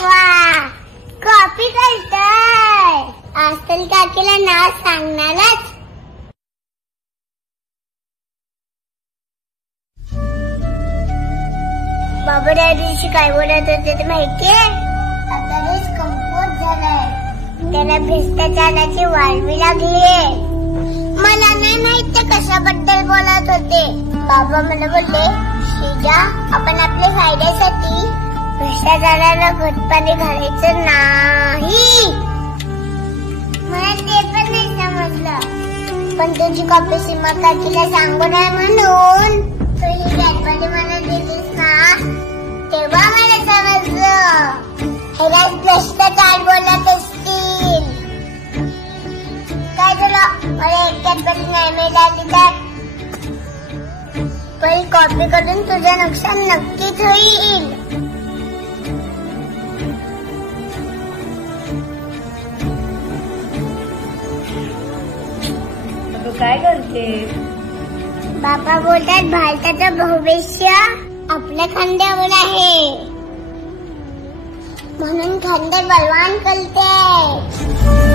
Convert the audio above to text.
वा कॉपी करताय. आजकाल काकीला नाव सांगणारच. बाबा त्या दिवशी काय बोलत होते ते माहितीये? आता देश कमकुवत झालाय, त्याला भ्रष्टाचाराची वाळवी लागलीये. मला नाही माहित ते कशाबद्दल बोलत होते. बाबा मला बोलले, श्रीजा आपण आपल्या फायद्यासाठी भ्रष्टाचाराला खतपाणी घालायचं नाही. मला ते पण नाही समजलं. पण तुझी कॉपी सीमा काकीला सांगू नये म्हणून तुझी कॅडबरी मला दिलीस ना, तेव्हा मला समजलं ह्यालाच भ्रष्टाचार बोलत असतील. काय तुला मला एक कॅडबरी नाही मिळाली तर पण कॉपी करून तुझं नुकसान नक्कीच होईल. काय करते? बाबा बोलतात भारताचं भविष्य आपल्या खांद्यावर आहे म्हणून खांदे बलवान करते.